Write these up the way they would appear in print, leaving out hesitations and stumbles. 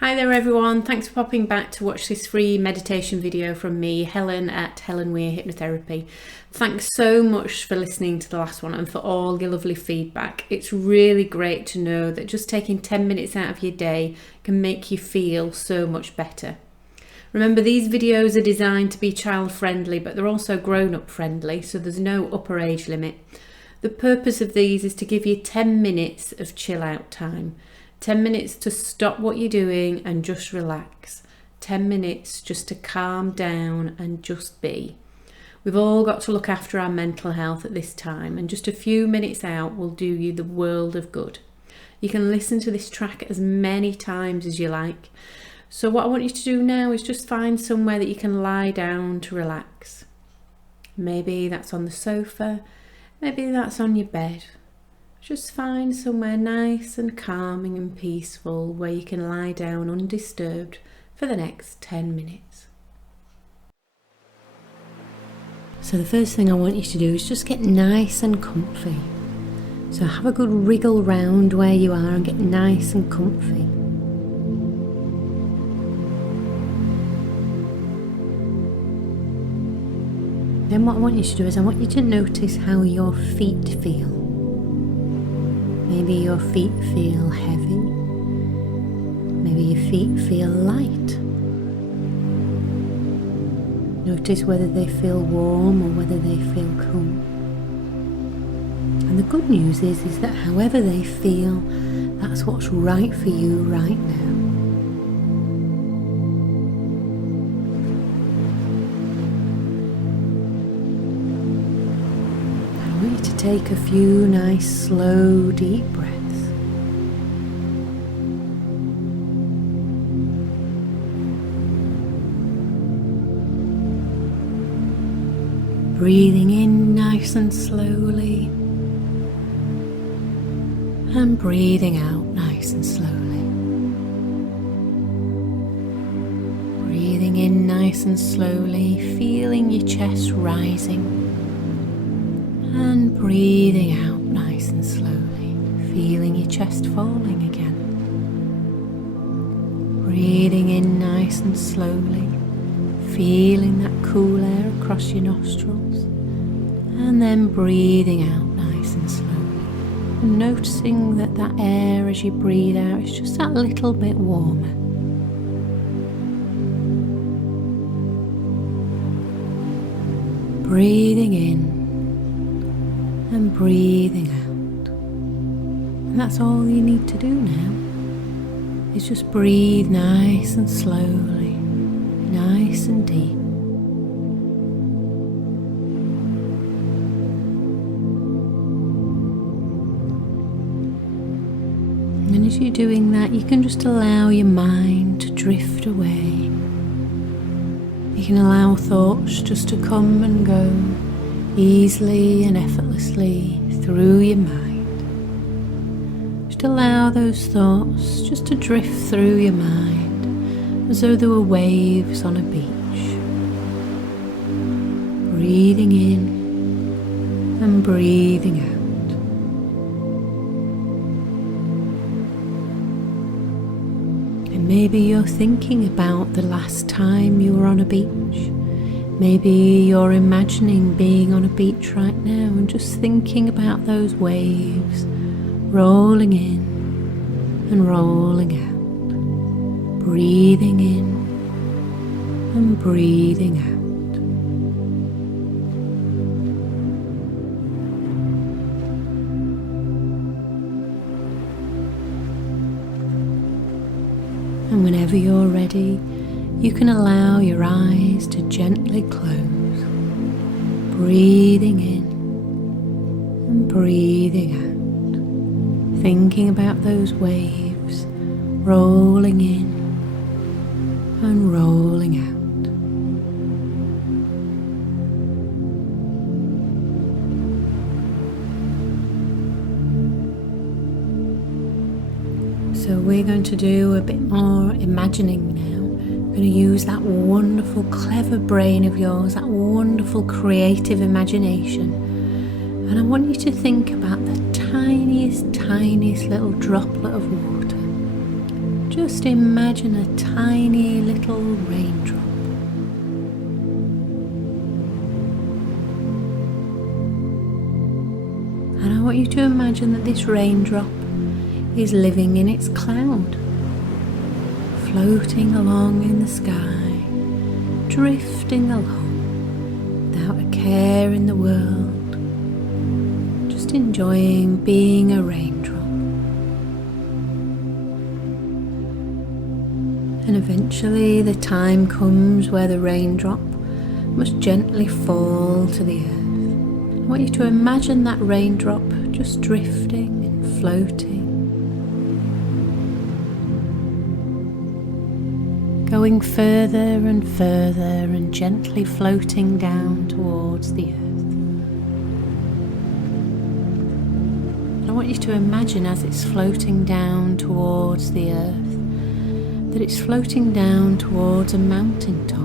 Hi there everyone, thanks for popping back to watch this free meditation video from me, Helen at Helen Weir Hypnotherapy. Thanks so much for listening to the last one and for all your lovely feedback. It's really great to know that just taking 10 minutes out of your day can make you feel so much better. Remember, these videos are designed to be child friendly, but they're also grown-up friendly, so there's no upper age limit. The purpose of these is to give you 10 minutes of chill out time. 10 minutes to stop what you're doing and just relax. 10 minutes just to calm down and just be. We've all got to look after our mental health at this time, and just a few minutes out will do you the world of good. You can listen to this track as many times as you like. So what I want you to do now is just find somewhere that you can lie down to relax. Maybe that's on the sofa, maybe that's on your bed. Just find somewhere nice and calming and peaceful where you can lie down undisturbed for the next 10 minutes. So the first thing I want you to do is just get nice and comfy. So have a good wriggle round where you are and get nice and comfy. Then what I want you to do is I want you to notice how your feet feel. Maybe your feet feel heavy. Maybe your feet feel light. Notice whether they feel warm or whether they feel cool. And the good news is that however they feel, that's what's right for you right now. I want you to take a few nice, slow, deep breaths. Breathing in nice and slowly, and breathing out nice and slowly. Breathing in nice and slowly, feeling your chest rising. And breathing out nice and slowly, feeling your chest falling again. Breathing in nice and slowly, feeling that cool air across your nostrils. And then breathing out nice and slowly. And noticing that that air as you breathe out is just that little bit warmer. Breathing in and breathing out. And that's all you need to do now, is just breathe nice and slowly, nice and deep. And as you're doing that, you can just allow your mind to drift away. You can allow thoughts just to come and go easily and effortlessly through your mind. Just allow those thoughts just to drift through your mind as though there were waves on a beach. Breathing in and breathing out. And maybe you're thinking about the last time you were on a beach. Maybe you're imagining being on a beach right now and just thinking about those waves rolling in and rolling out, breathing in and breathing out. And whenever you're ready, you can allow your eyes to gently close, breathing in and breathing out, thinking about those waves rolling in and rolling out. So we're going to do a bit more imagining now. We're going to use that wonderful, clever brain of yours, that wonderful, creative imagination. And I want you to think about the tiniest little droplet of water just imagine a tiny little raindrop. And I want you to imagine that this raindrop is living in its cloud, floating along in the sky, drifting along without a care in the world, just enjoying being a raindrop. And eventually the time comes where the raindrop must gently fall to the earth. I want you to imagine that raindrop just drifting and floating, going further and further and gently floating down towards the earth. And I want you to imagine as it's floating down towards the earth, that it's floating down towards a mountain top.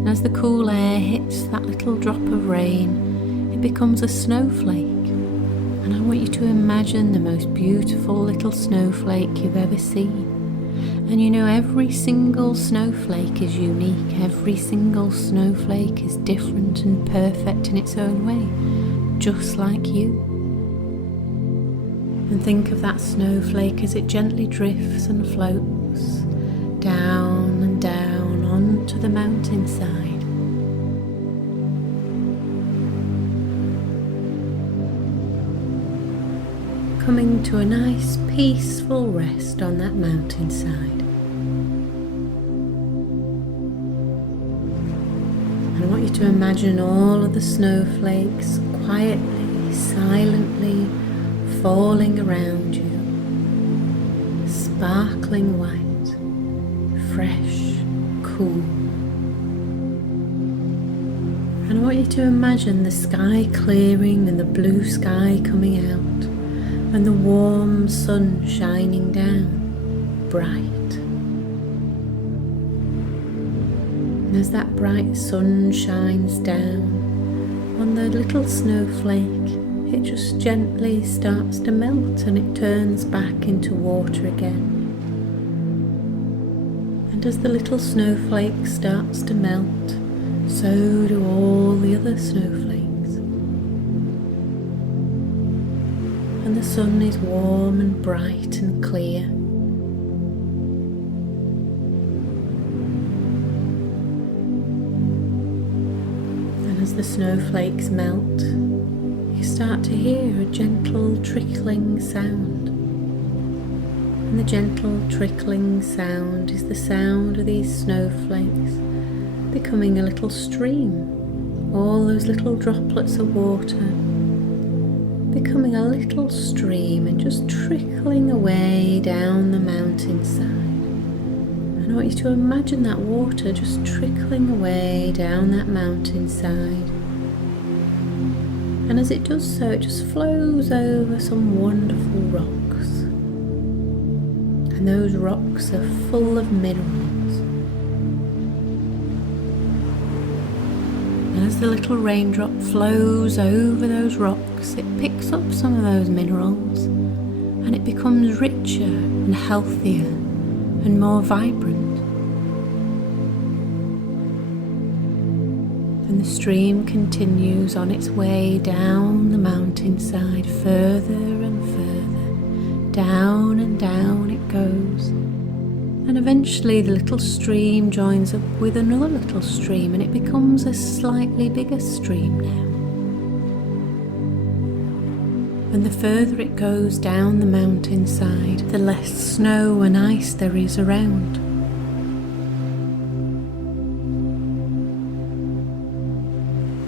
And as the cool air hits that little drop of rain, it becomes a snowflake. And I want you to imagine the most beautiful little snowflake you've ever seen. And you know, every single snowflake is unique. Every single snowflake is different and perfect in its own way, just like you. And think of that snowflake as it gently drifts and floats down and down onto the mountainside. Coming to a nice peaceful rest on that mountainside. And I want you to imagine all of the snowflakes quietly, silently falling around you, sparkling white, fresh, cool. And I want you to imagine the sky clearing and the blue sky coming out and the warm sun shining down, bright. And as that bright sun shines down on the little snowflake, it just gently starts to melt and it turns back into water again. And as the little snowflake starts to melt, so do all the other snowflakes. And the sun is warm and bright and clear. And as the snowflakes melt, you start to hear a gentle trickling sound. And the gentle trickling sound is the sound of these snowflakes becoming a little stream. All those little droplets of water becoming a little stream and just trickling away down the mountainside. And I want you to imagine that water just trickling away down that mountainside. And as it does so, it just flows over some wonderful rocks. And those rocks are full of minerals. And as the little raindrop flows over those rocks, it picks up some of those minerals and it becomes richer and healthier and more vibrant. And the stream continues on its way down the mountainside, further and further, down and down it goes. And eventually the little stream joins up with another little stream and it becomes a slightly bigger stream now. And the further it goes down the mountainside, the less snow and ice there is around.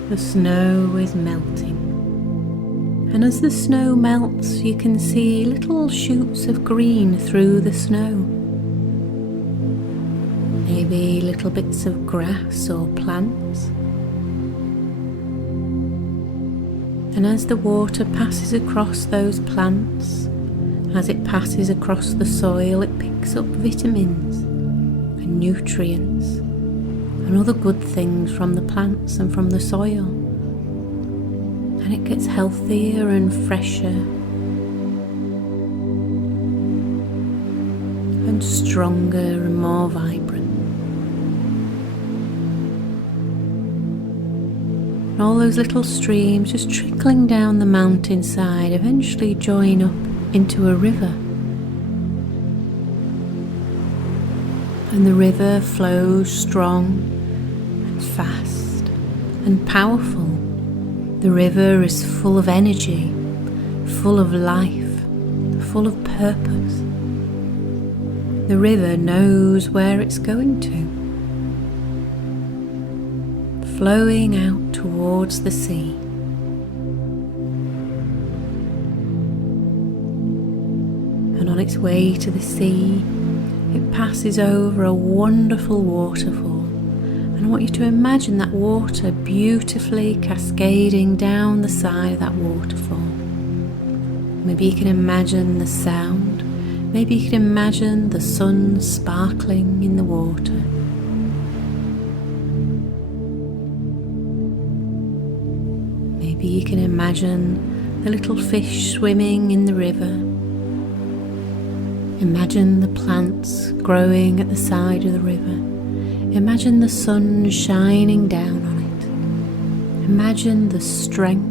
The snow is melting. And as the snow melts, you can see little shoots of green through the snow. Maybe little bits of grass or plants. And as the water passes across those plants, as it passes across the soil, it picks up vitamins and nutrients and other good things from the plants and from the soil. And it gets healthier and fresher. and stronger and more vibrant. And all those little streams just trickling down the mountainside eventually join up into a river. And the river flows strong and fast and powerful. The river is full of energy, full of life, full of purpose. The river knows where it's going to, flowing out towards the sea. And on its way to the sea, it passes over a wonderful waterfall. And I want you to imagine that water beautifully cascading down the side of that waterfall. Maybe you can imagine the sound. Maybe you can imagine the sun sparkling in the water. Maybe you can imagine the little fish swimming in the river. Imagine the plants growing at the side of the river. Imagine the sun shining down on it. Imagine the strength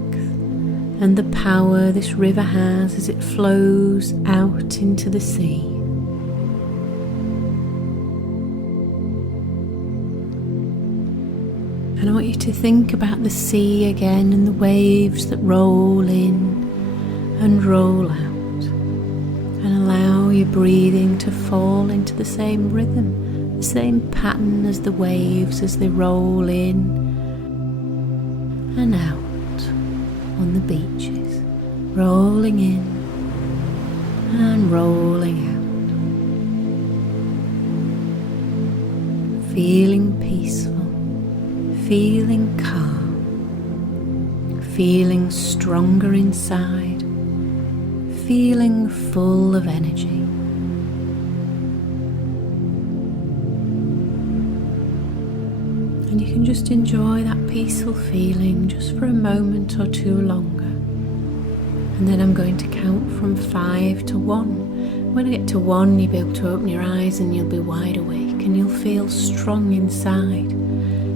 and the power this river has as it flows out into the sea. And I want you to think about the sea again and the waves that roll in and roll out. And allow your breathing to fall into the same rhythm, the same pattern as the waves as they roll in and out on the beaches, rolling in and rolling out. Feeling peaceful, feeling calm, feeling stronger inside, feeling full of energy. And you can just enjoy that peaceful feeling just for a moment or two longer. And then I'm going to count from 5 to 1. When I get to 1, you'll be able to open your eyes and you'll be wide awake and you'll feel strong inside.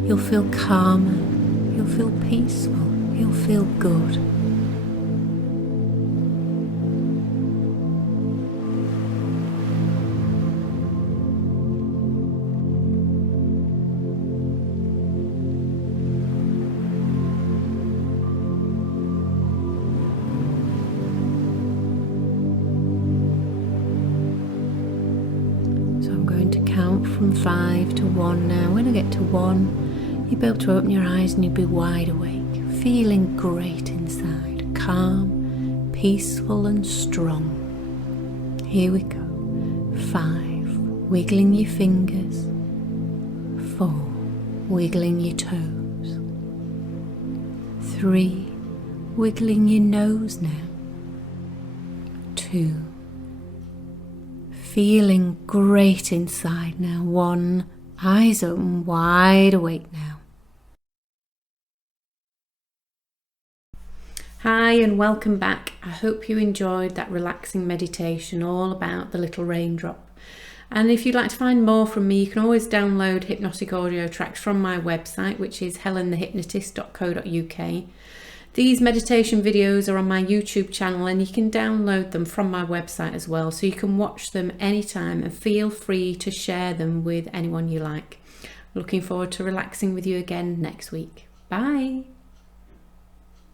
You'll feel calmer, you'll feel peaceful, you'll feel good. Count from 5 to 1 now. When I get to 1, you'll be able to open your eyes and you'll be wide awake, feeling great inside, calm, peaceful and strong. Here we go. 5, wiggling your fingers. 4, wiggling your toes. 3, wiggling your nose now. 2, feeling great inside now. 1, eyes open, wide awake now. Hi and welcome back. I hope you enjoyed that relaxing meditation all about the little raindrop. And if you'd like to find more from me, you can always download hypnotic audio tracks from my website, which is helenthehypnotist.co.uk. These meditation videos are on my YouTube channel and you can download them from my website as well, so you can watch them anytime and feel free to share them with anyone you like. Looking forward to relaxing with you again next week. Bye.